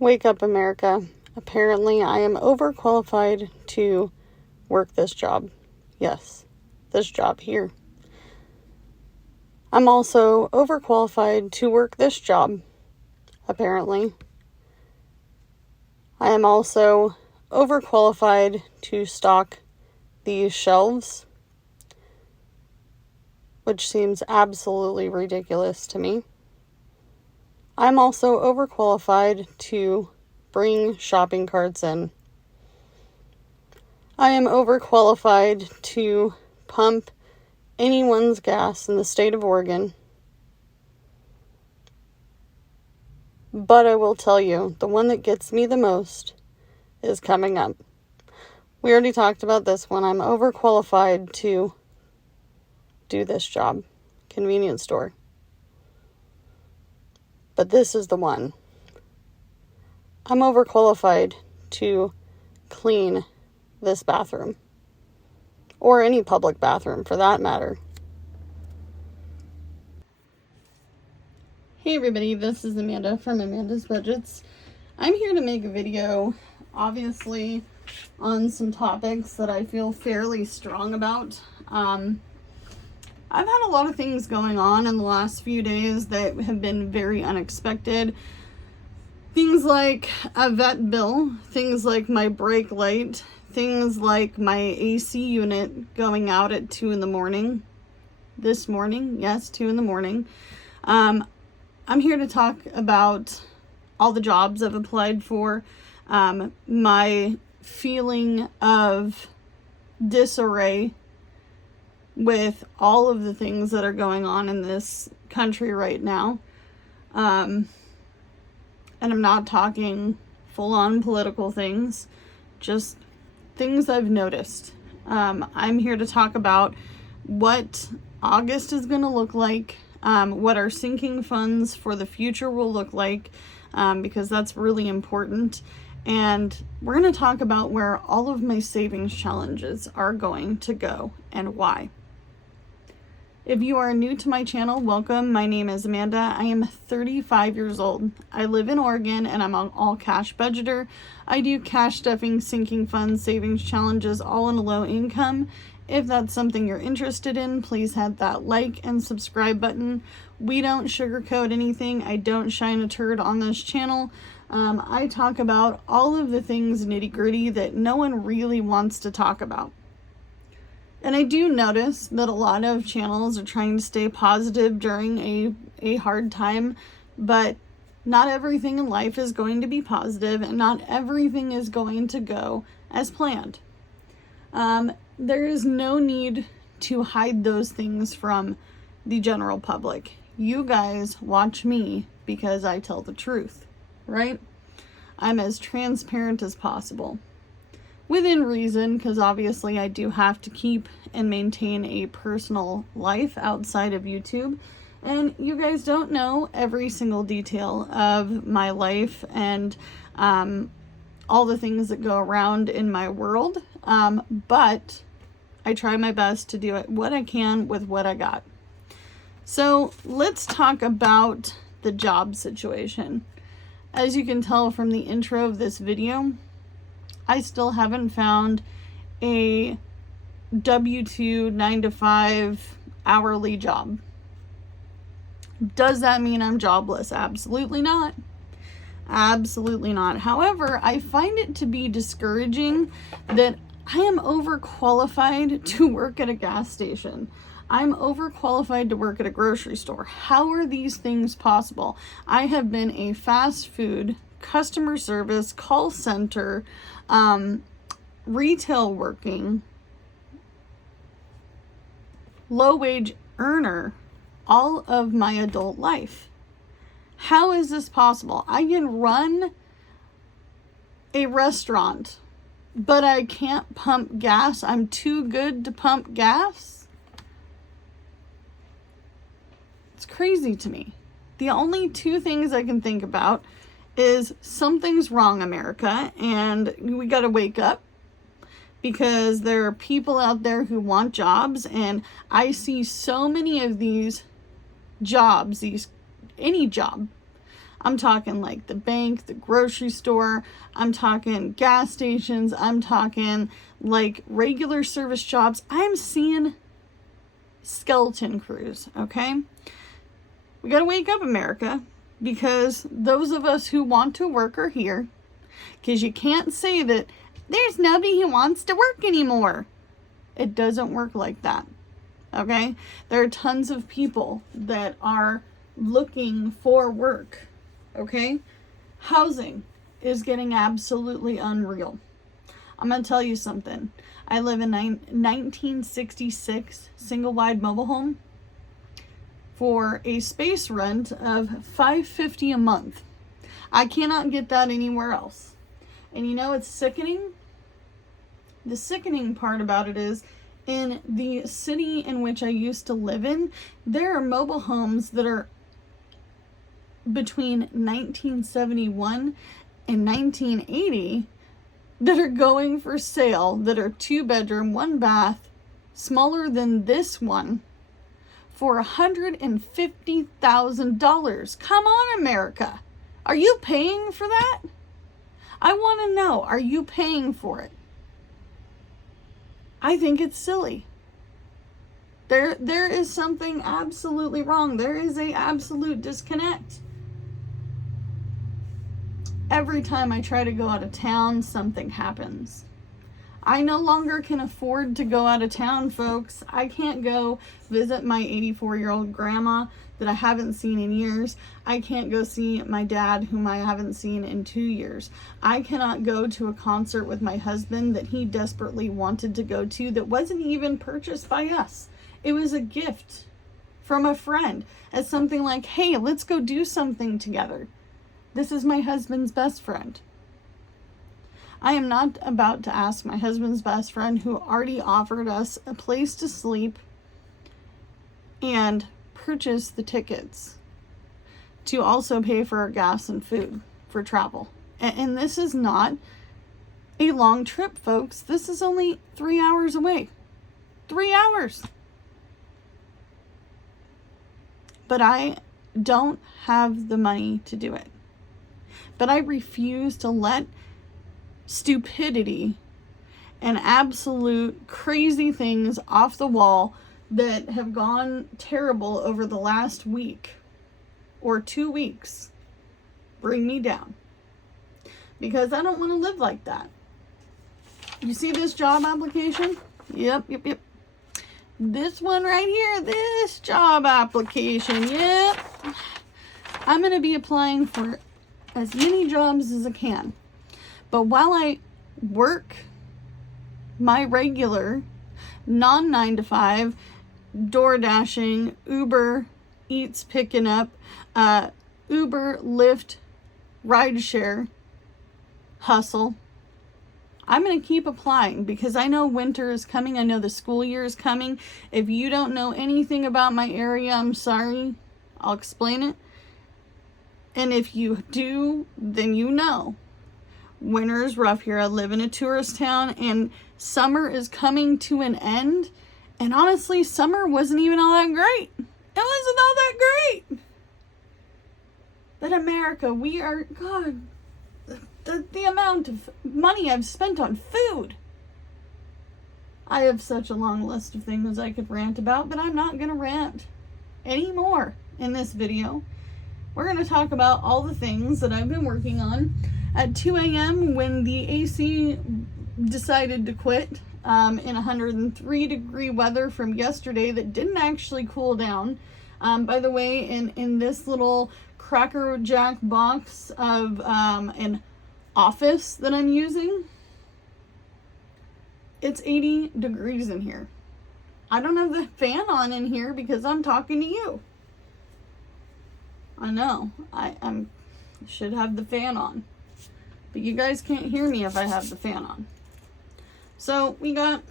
Wake up, America. Apparently, I am overqualified to work this job. Yes, this job here. I'm also overqualified to work this job. Apparently. I am also overqualified to stock these shelves, which seems absolutely ridiculous to me. I'm also overqualified to bring shopping carts in. I am overqualified to pump anyone's gas in the state of Oregon. But I will tell you, the one that gets me the most is coming up. We already talked about this one. I'm overqualified to do this job. Convenience store. But this is the one. I'm overqualified to clean this bathroom. Or any public bathroom, for that matter. Hey everybody, this is Amanda from Amanda's Budgets. I'm here to make a video, obviously, on some topics that I feel fairly strong about. I've had a lot of things going on in the last few days that have been very unexpected. Things like a vet bill, things like my brake light, things like my AC unit going out at 2 in the morning. This morning, yes, 2 in the morning. I'm here to talk about all the jobs I've applied for, my feeling of disarray with all of the things that are going on in this country right now. And I'm not talking full-on political things, just things I've noticed. I'm here to talk about what August is going to look like, what our sinking funds for the future will look like, because that's really important. And we're going to talk about where all of my savings challenges are going to go and why. If you are new to my channel, welcome. My name is Amanda. I am 35 years old. I live in Oregon and I'm an all cash budgeter. I do cash stuffing, sinking funds, savings challenges, all in a low income. If that's something you're interested in, please hit that like and subscribe button. We don't sugarcoat anything. I don't shine a turd on this channel. I talk about all of the things nitty gritty that no one really wants to talk about. And I do notice that a lot of channels are trying to stay positive during a hard time, but not everything in life is going to be positive and not everything is going to go as planned. There is no need to hide those things from the general public. You guys watch me because I tell the truth, right? I'm as transparent as possible. Within reason, because obviously I do have to keep and maintain a personal life outside of YouTube. And you guys don't know every single detail of my life and all the things that go around in my world. But I try my best to do it what I can with what I got. So let's talk about the job situation. As you can tell from the intro of this video, I still haven't found a W-2 9-to-5 hourly job. Does that mean I'm jobless? Absolutely not. Absolutely not. However, I find it to be discouraging that I am overqualified to work at a gas station. I'm overqualified to work at a grocery store. How are these things possible? I have been a fast food, customer service, call center, retail working, low wage earner all of my adult life. How is this possible? I can run a restaurant, but I can't pump gas. I'm too good to pump gas. It's crazy to me. The only two things I can think about is something's wrong, America, and we got to wake up, because there are people out there who want jobs, and I see so many of these jobs, any job, I'm talking like the bank, the grocery store, I'm talking gas stations, I'm talking like regular service jobs. I'm seeing skeleton crews, okay? We gotta wake up, America, because those of us who want to work are here, because you can't say that there's nobody who wants to work anymore. It doesn't work like that, okay? There are tons of people that are looking for work, okay? Housing is getting absolutely unreal. I'm going to tell you something. I live in 1966 single wide mobile home for a space rent of $550 a month. I cannot get that anywhere else. And you know, it's sickening. The sickening part about it is, in the city in which I used to live in, there are mobile homes that are between 1971 and 1980 that are going for sale, that are 2-bedroom, 1-bath, smaller than this one, for $150,000. Come on, America. Are you paying for that? I want to know, are you paying for it? I think it's silly. There is something absolutely wrong. There is an absolute disconnect. Every time I try to go out of town, something happens. I no longer can afford to go out of town, folks. I can't go visit my 84-year-old grandma that I haven't seen in years. I can't go see my dad, whom I haven't seen in 2 years. I cannot go to a concert with my husband that he desperately wanted to go to that wasn't even purchased by us. It was a gift from a friend as something like, hey, let's go do something together. This is my husband's best friend. I am not about to ask my husband's best friend, who already offered us a place to sleep and purchase the tickets, to also pay for our gas and food for travel. And this is not a long trip, folks. This is only 3 hours away. 3 hours. But I don't have the money to do it. But I refuse to let stupidity and absolute crazy things off the wall that have gone terrible over the last week or 2 weeks bring me down. Because I don't want to live like that. You see this job application? Yep. This one right here, this job application, yep. I'm going to be applying for as many jobs as I can. But while I work my regular non-9 to 5, door dashing, Uber Eats picking up, Uber, Lyft, rideshare hustle, I'm going to keep applying because I know winter is coming. I know the school year is coming. If you don't know anything about my area, I'm sorry. I'll explain it. And if you do, then you know. Winter is rough here. I live in a tourist town and summer is coming to an end. And honestly, summer wasn't even all that great. It wasn't all that great. But America, we are, God, the amount of money I've spent on food. I have such a long list of things I could rant about, but I'm not going to rant anymore in this video. We're going to talk about all the things that I've been working on. At 2 a.m. when the AC decided to quit in 103-degree weather from yesterday that didn't actually cool down. By the way, in this little Cracker Jack box of an office that I'm using, it's 80 degrees in here. I don't have the fan on in here because I'm talking to you. I know, I should have the fan on, but you guys can't hear me if I have the fan on. So we got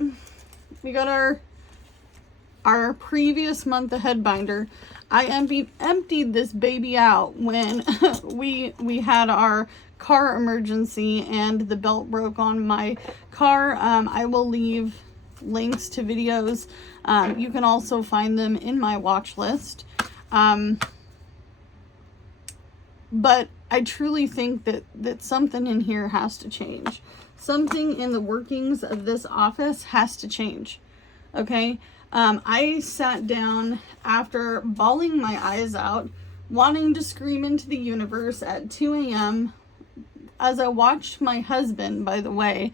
our previous month ahead binder. I emptied this baby out when we had our car emergency and the belt broke on my car. I will leave links to videos. You can also find them in my watch list. But I truly think that something in here has to change. Something in the workings of this office has to change. Okay? I sat down after bawling my eyes out, wanting to scream into the universe at 2 a.m. as I watched my husband, by the way,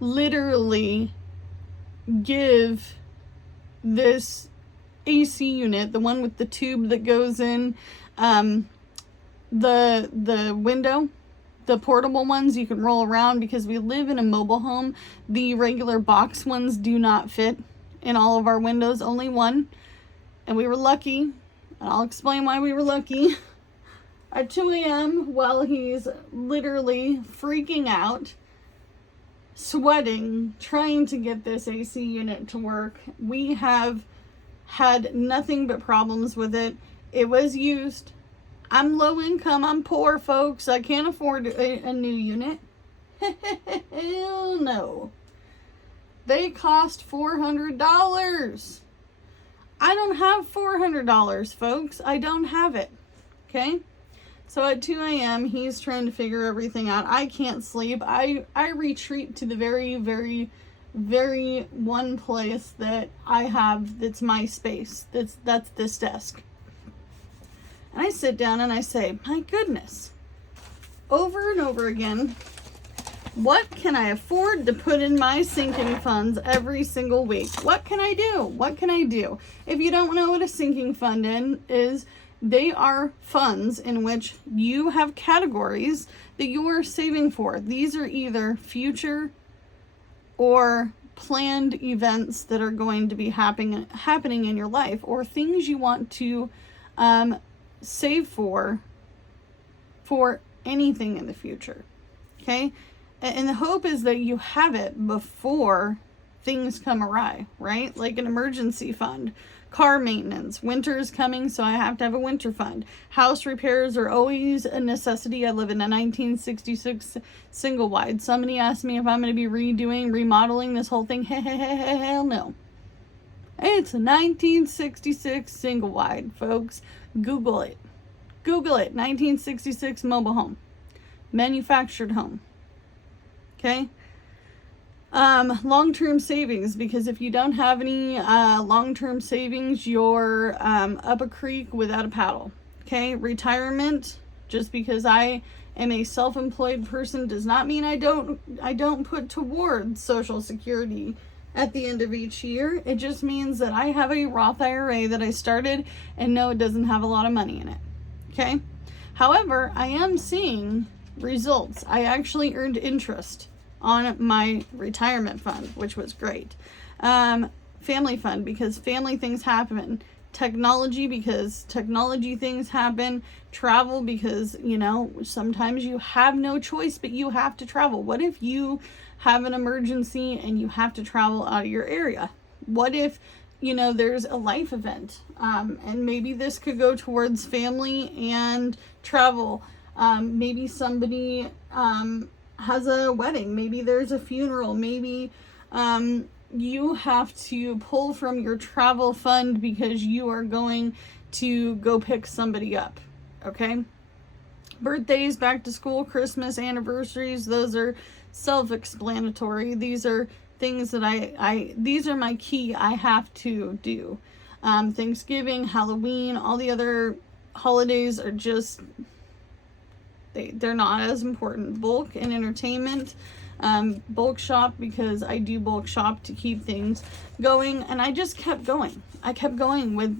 literally give this AC unit, the one with the tube that goes in, the window, the portable ones you can roll around, because we live in a mobile home. The regular box ones do not fit in all of our windows, only one. And we were lucky, and I'll explain why we were lucky. At 2 a.m., while he's literally freaking out, sweating, trying to get this AC unit to work, we have had nothing but problems with it. It was used. I'm low income, I'm poor, folks. I can't afford a new unit. Hell no. They cost $400. I don't have $400, folks. I don't have it. Okay? So at 2 a.m., he's trying to figure everything out. I can't sleep. I retreat to the very, very, very one place that I have that's my space. That's this desk. And I sit down and I say, my goodness, over and over again, what can I afford to put in my sinking funds every single week? What can I do? What can I do? If you don't know what a sinking fund is, they are funds in which you have categories that you are saving for. These are either future or planned events that are going to be happening in your life, or things you want to save for anything in the future. Okay? And the hope is that you have it before things come awry, right? Like an emergency fund, car maintenance, winter is coming, so I have to have a winter fund. House repairs are always a necessity. I live in a 1966 single wide. Somebody asked me if I'm going to be remodeling this whole thing. Hell no. It's a 1966 single wide, folks. Google it. Google it. 1966 mobile home. Manufactured home. Okay? Long-term savings, because if you don't have any long-term savings, you're up a creek without a paddle. Okay? Retirement, just because I am a self-employed person does not mean I don't put towards Social Security at the end of each year. It just means that I have a Roth IRA that I started and no, it doesn't have a lot of money in it. Okay? However, I am seeing results. I actually earned interest on my retirement fund, which was great. Family fund, because family things happen. Technology, because technology things happen. Travel, because, sometimes you have no choice, but you have to travel. What if you have an emergency and you have to travel out of your area? What if, there's a life event? And maybe this could go towards family and travel. Maybe somebody has a wedding. Maybe there's a funeral. Maybe you have to pull from your travel fund because you are going to go pick somebody up. Okay? Birthdays, back to school, Christmas, anniversaries, those are self-explanatory. These are things that these are my key I have to do. Thanksgiving, Halloween, all the other holidays are just, they're not as important. Bulk and entertainment, bulk shop, because I do bulk shop to keep things going, and I just kept going. I kept going with,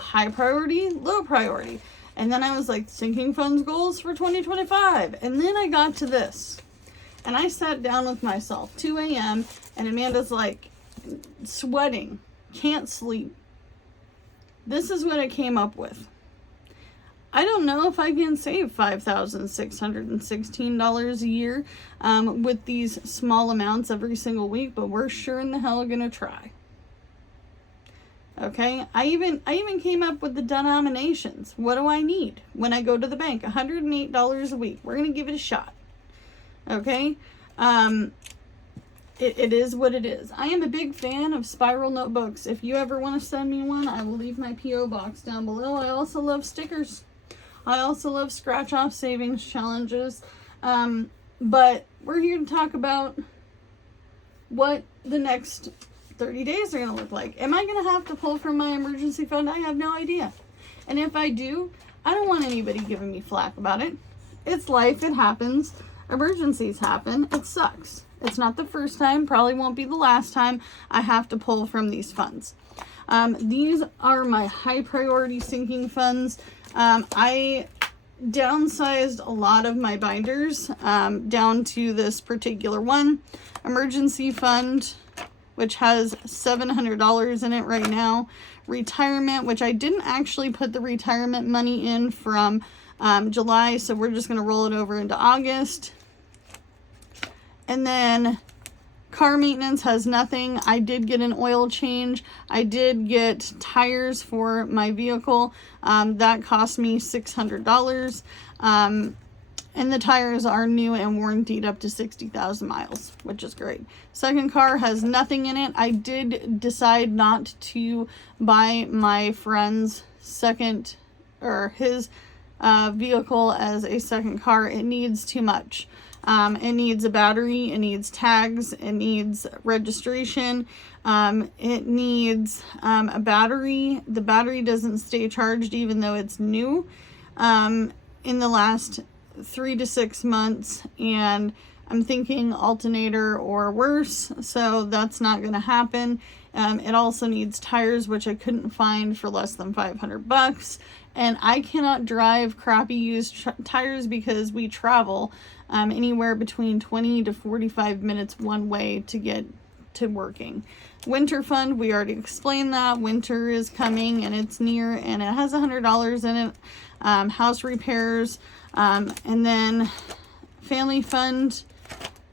high priority, low priority. And then I was like, sinking funds goals for 2025. And then I got to this. And I sat down with myself, 2 a.m., and Amanda's like sweating, can't sleep. This is what I came up with. I don't know if I can save $5,616 a year with these small amounts every single week, but we're sure in the hell gonna try. Okay, I even came up with the denominations. What do I need when I go to the bank? $108 a week. We're gonna give it a shot. Okay, it is what it is. I am a big fan of spiral notebooks. If you ever want to send me one, I will leave my P.O. box down below. I also love stickers. I also love scratch off savings challenges. But we're here to talk about what the next 30 days are going to look like. Am I going to have to pull from my emergency fund? I have no idea. And if I do, I don't want anybody giving me flack about it. It's life. It happens. Emergencies happen. It sucks. It's not the first time, probably won't be the last time I have to pull from these funds. These are my high priority sinking funds. I downsized a lot of my binders down to this particular one. Emergency fund, which has $700 in it right now. Retirement, which I didn't actually put the retirement money in from July, so we're just going to roll it over into August. And then car maintenance has nothing. I did get an oil change. I did get tires for my vehicle. That cost me $600. And the tires are new and warrantied up to 60,000 miles, which is great. Second car has nothing in it. I did decide not to buy my friend's his vehicle as a second car. It needs too much. It needs a battery, it needs tags, it needs registration, it needs a battery. The battery doesn't stay charged even though it's new in the last 3 to 6 months, and I'm thinking alternator or worse, so that's not going to happen. It also needs tires, which I couldn't find for less than $500, and I cannot drive crappy used tires because we travel anywhere between 20 to 45 minutes one way to get to working. Winter fund, we already explained that. Winter is coming and it's near, and it has $100 in it. House repairs, and then family fund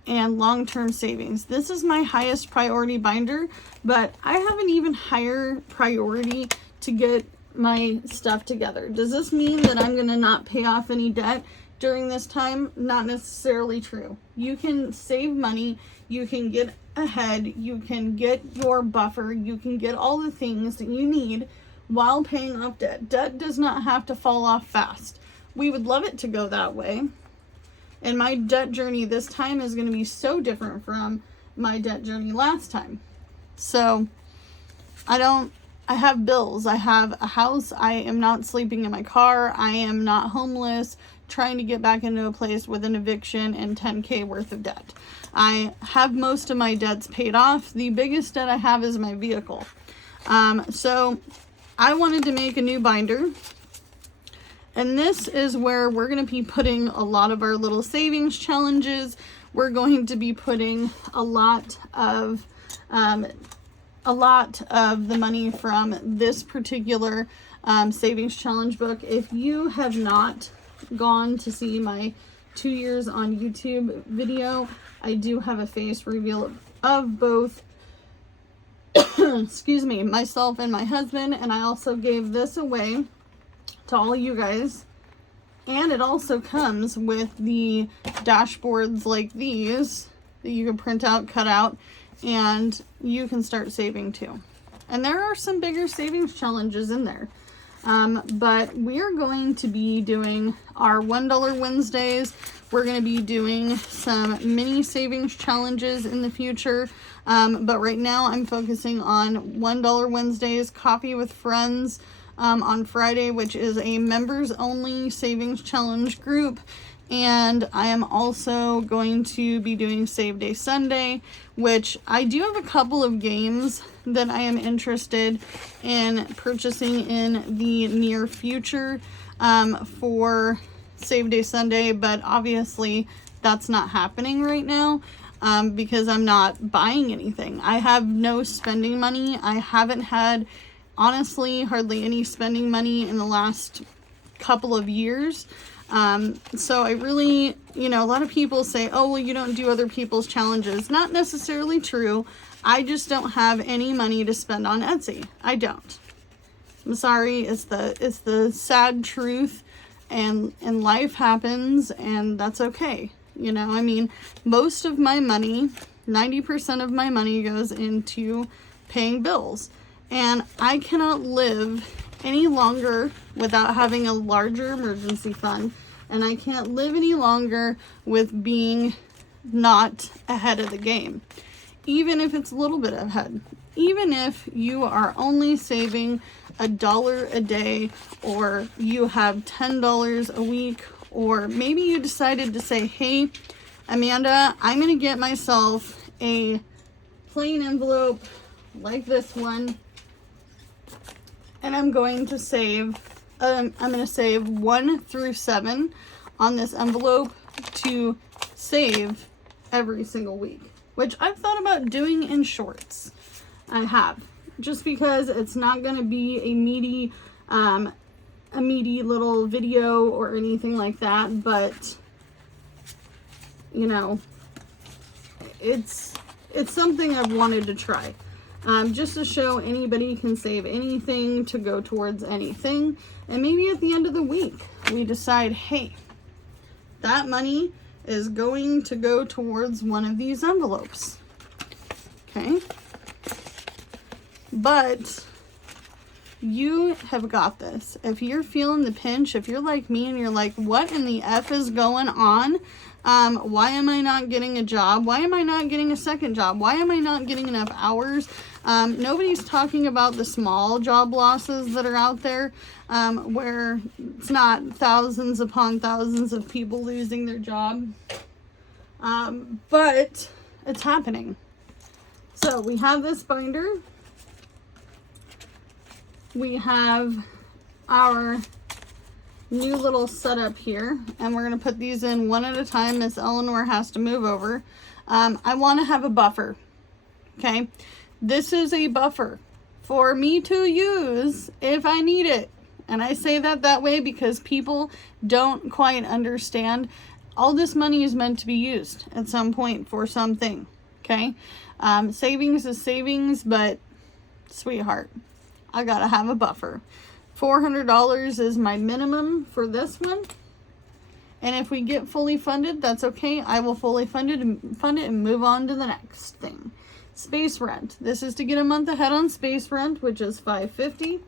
and long-term savings. This is my highest priority binder, but I have an even higher priority to get my stuff together. Does this mean that I'm going to not pay off any debt during this time? Not necessarily true. You can save money, you can get ahead, you can get your buffer, you can get all the things that you need while paying off debt. Debt does not have to fall off fast. We would love it to go that way. And my debt journey this time is going to be so different from my debt journey last time. So I have bills. I have a house. I am not sleeping in my car. I am not homeless, trying to get back into a place with an eviction and $10,000 worth of debt. I have most of my debts paid off. The biggest debt I have is my vehicle. So I wanted to make a new binder. And this is where we're going to be putting a lot of our little savings challenges. We're going to be putting a lot of the money from this particular savings challenge book. If you have not gone to see my 2 years on YouTube video, I do have a face reveal of both excuse me, myself and my husband, and I also gave this away to all you guys. And it also comes with the dashboards like these that you can print out, cut out, and you can start saving too. And there are some bigger savings challenges in there. But we are going to be doing our $1 Wednesdays. We're going to be doing some mini savings challenges in the future. But right now I'm focusing on $1 Wednesdays, Coffee with Friends on Friday, which is a members only savings challenge group. And I am also going to be doing Save Day Sunday, which I do have a couple of games that I am interested in purchasing in the near future for Save Day Sunday, but obviously that's not happening right now because I'm not buying anything. I have no spending money. I haven't had, honestly, hardly any spending money in the last couple of years. So I really, a lot of people say, oh, well, you don't do other people's challenges. Not necessarily true. I just don't have any money to spend on Etsy. I don't. I'm sorry. It's the sad truth, and life happens, and that's okay. Most of my money, 90% of my money goes into paying bills, and I cannot live any longer without having a larger emergency fund, and I can't live any longer with being not ahead of the game. Even if it's a little bit ahead, even if you are only saving $1 a day, or you have $10 a week, or maybe you decided to say, hey, Amanda, I'm going to get myself a plain envelope like this one, and I'm going to save 1 through 7 on this envelope to save every single week, which I've thought about doing in shorts. I have, just because it's not going to be a meaty little video or anything like that, but you know, it's something I've wanted to try, just to show anybody can save anything to go towards anything. And maybe at the end of the week we decide, hey, that money is going to go towards one of these envelopes. Okay, but you have got this. If you're feeling the pinch, if you're like me and you're like, what in the F is going on? Why am I not getting a job? Why am I not getting a second job? Why am I not getting enough hours? Nobody's talking about the small job losses that are out there, where it's not thousands upon thousands of people losing their job. But it's happening. So we have this binder. We have our new little setup here, and we're going to put these in one at a time. Miss Eleanor has to move over. I want to have a buffer. Okay, this is a buffer for me to use if I need it. And I say that way because people don't quite understand. All this money is meant to be used at some point for something. Okay, savings is savings, but sweetheart, I gotta have a buffer. $400 is my minimum for this one. And if we get fully funded, that's okay. I will fully fund it and move on to the next thing. Space rent. This is to get a month ahead on space rent, which is $5.50.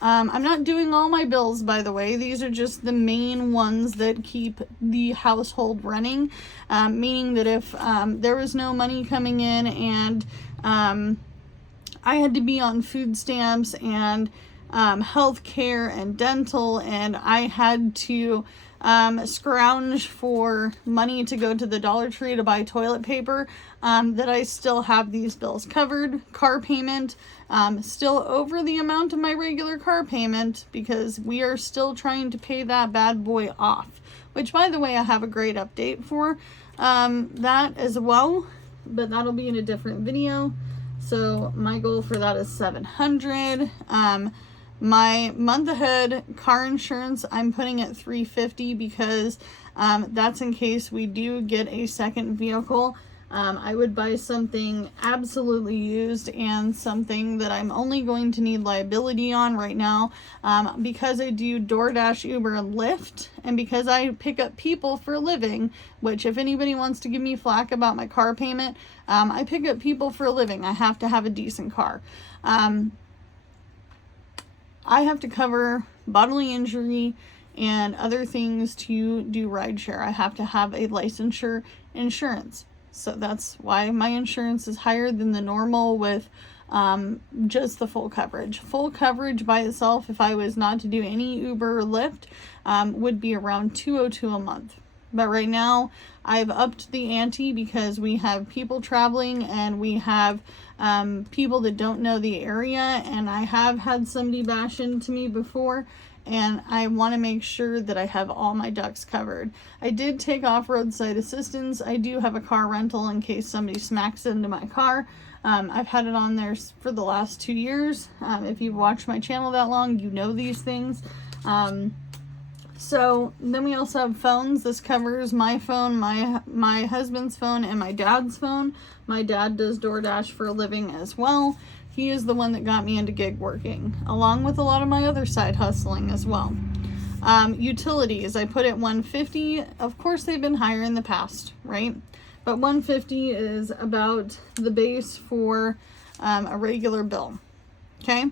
I'm not doing all my bills, by the way. These are just the main ones that keep the household running. Meaning that if there was no money coming in and I had to be on food stamps and health care and dental, and I had to scrounge for money to go to the Dollar Tree to buy toilet paper, that I still have these bills covered. Car payment, still over the amount of my regular car payment, because we are still trying to pay that bad boy off, which, by the way, I have a great update for that as well, but that'll be in a different video. So my goal for that is $700. My month ahead car insurance, I'm putting at $350 because that's in case we do get a second vehicle. I would buy something absolutely used and something that I'm only going to need liability on right now, because I do DoorDash, Uber, and Lyft, and because I pick up people for a living, which if anybody wants to give me flack about my car payment, I pick up people for a living. I have to have a decent car. I have to cover bodily injury and other things to do rideshare. I have to have a licensure insurance. So that's why my insurance is higher than the normal with just the full coverage. Full coverage by itself, if I was not to do any Uber or Lyft, would be around $202 a month. But right now, I've upped the ante because we have people traveling and we have people that don't know the area, and I have had somebody bash into me before, and I want to make sure that I have all my ducks covered. I did take off roadside assistance. I do have a car rental in case somebody smacks into my car. I've had it on there for the last 2 years. If you've watched my channel that long, you know these things. So then we also have phones. This covers my phone, my husband's phone, and my dad's phone. My dad does DoorDash for a living as well. He is the one that got me into gig working, along with a lot of my other side hustling as well. Utilities, I put at $150. Of course, they've been higher in the past, right? But $150 is about the base for a regular bill. Okay.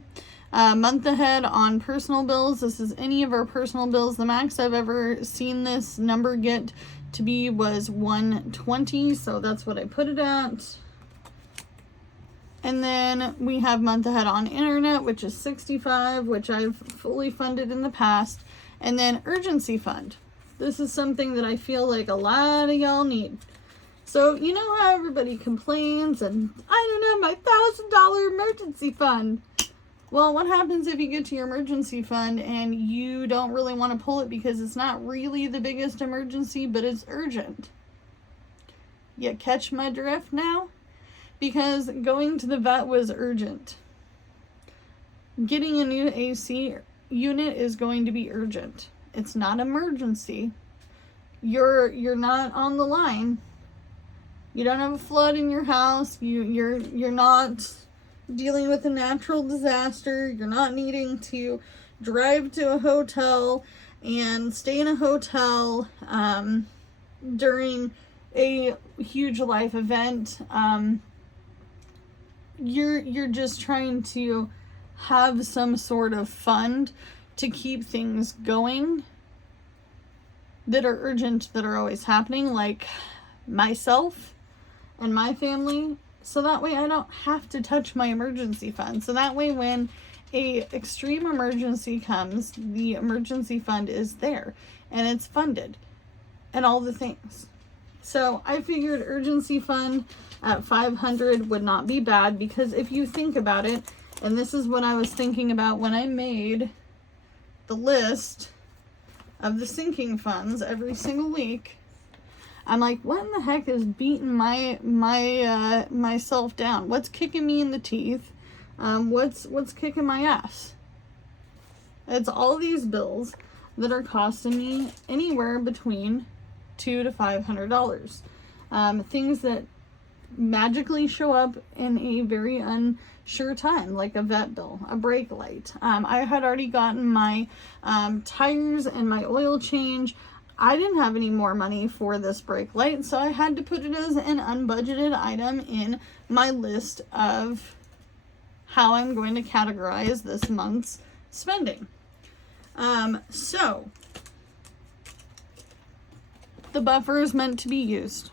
Month ahead on personal bills. This is any of our personal bills. The max I've ever seen this number get to be was 120, so that's what I put it at. And then we have month ahead on internet, which is 65, which I've fully funded in the past. And then urgency fund. This is something that I feel like a lot of y'all need. So you know how everybody complains and I don't have my $1,000 emergency fund. Well, what happens if you get to your emergency fund and you don't really want to pull it because it's not really the biggest emergency, but it's urgent? You catch my drift now? Because going to the vet was urgent. Getting a new AC unit is going to be urgent. It's not emergency. You're not on the line. You don't have a flood in your house. You're not dealing with a natural disaster. You're not needing to drive to a hotel and stay in a hotel during a huge life event. You're just trying to have some sort of fund to keep things going that are urgent, that are always happening, like myself and my family. So that way I don't have to touch my emergency fund. So that way when a extreme emergency comes, the emergency fund is there and it's funded and all the things. So I figured urgency fund at 500 would not be bad, because if you think about it, and this is what I was thinking about when I made the list of the sinking funds every single week, I'm like, what in the heck is beating myself down? What's kicking me in the teeth? What's kicking my ass? It's all these bills that are costing me anywhere between $200 to $500. Things that magically show up in a very unsure time, like a vet bill, a brake light. I had already gotten my tires and my oil change. I didn't have any more money for this brake light, so I had to put it as an unbudgeted item in my list of how I'm going to categorize this month's spending. So the buffer is meant to be used.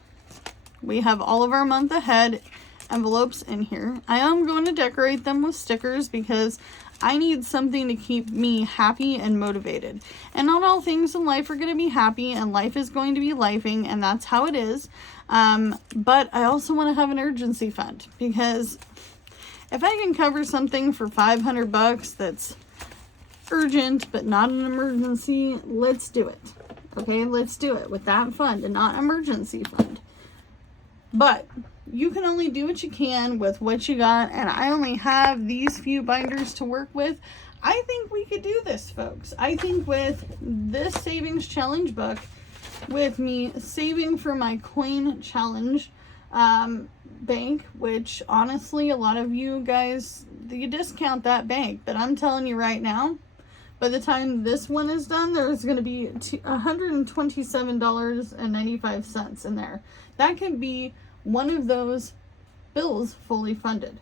We have all of our month ahead envelopes in here. I am going to decorate them with stickers because I need something to keep me happy and motivated. And not all things in life are going to be happy, and life is going to be lifing, and that's how it is. But I also want to have an urgency fund, because if I can cover something for $500 that's urgent but not an emergency, let's do it. Okay, let's do it with that fund and not emergency fund. But you can only do what you can with what you got, and I only have these few binders to work with. I think we could do this, folks. I think with this savings challenge book, with me saving for my coin challenge bank, which honestly a lot of you guys, you discount that bank, but I'm telling you right now, by the time this one is done, there's going to be $127.95 in there. That could be one of those bills fully funded.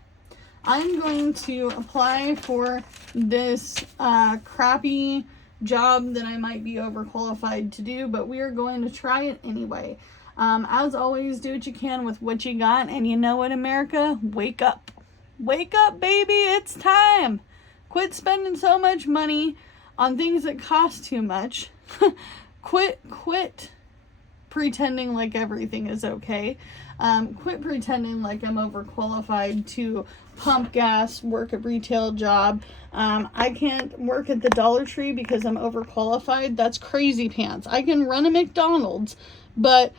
I'm going to apply for this crappy job that I might be overqualified to do, but we are going to try it anyway. As always, do what you can with what you got, and you know what, America? Wake up. Wake up, baby. It's time. Quit spending so much money on things that cost too much. Quit pretending like everything is okay. Quit pretending like I'm overqualified to pump gas, work a retail job. I can't work at the Dollar Tree because I'm overqualified. That's crazy pants. I can run a McDonald's, but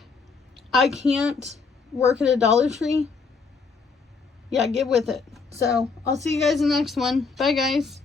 I can't work at a Dollar Tree. Yeah, get with it. So I'll see you guys in the next one. Bye, guys.